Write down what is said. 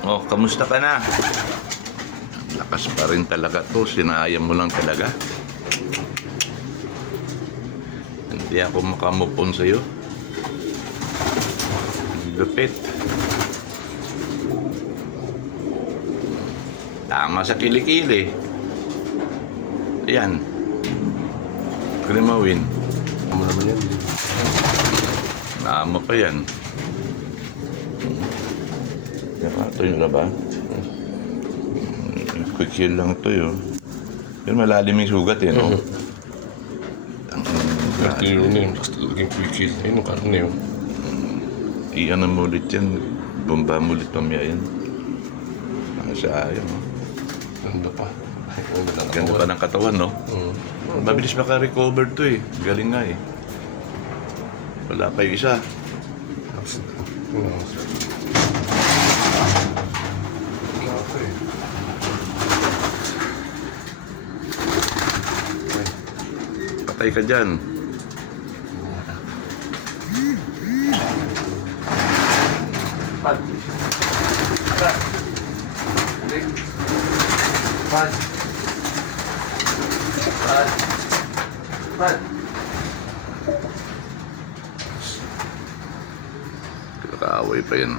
Oh, kamusta ka na? Lakas pa rin talaga to. Sinayang mo lang talaga. Hindi ako makamove on sa'yo. Lupit. Tama sa kilikili. Ayan. Krimawin. Tama naman yan. Tama pa yan. Ito yung laba. Quick heal lang ito yun. Pero malalim yung sugat eh, no? Ito yun yun. Basta laging quick heal. Ayun yung karne yun. Iyan mo ulit yan. Bomba mo ulit mamaya yan. Sayang, no? Ganda pa. Ay, Ganda pa ng katawan, no? Mabilis maka-recover to eh. Galing nga eh. Wala pa yung isa. Patay ka dyan. Pad. Pad. Pad. Pad. Pad. Kaaway pa yan.